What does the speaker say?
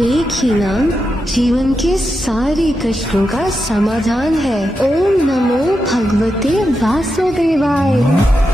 एक ही नाम जीवन के सारे कष्टों का समाधान है। ओम नमो भगवते वासुदेवाय।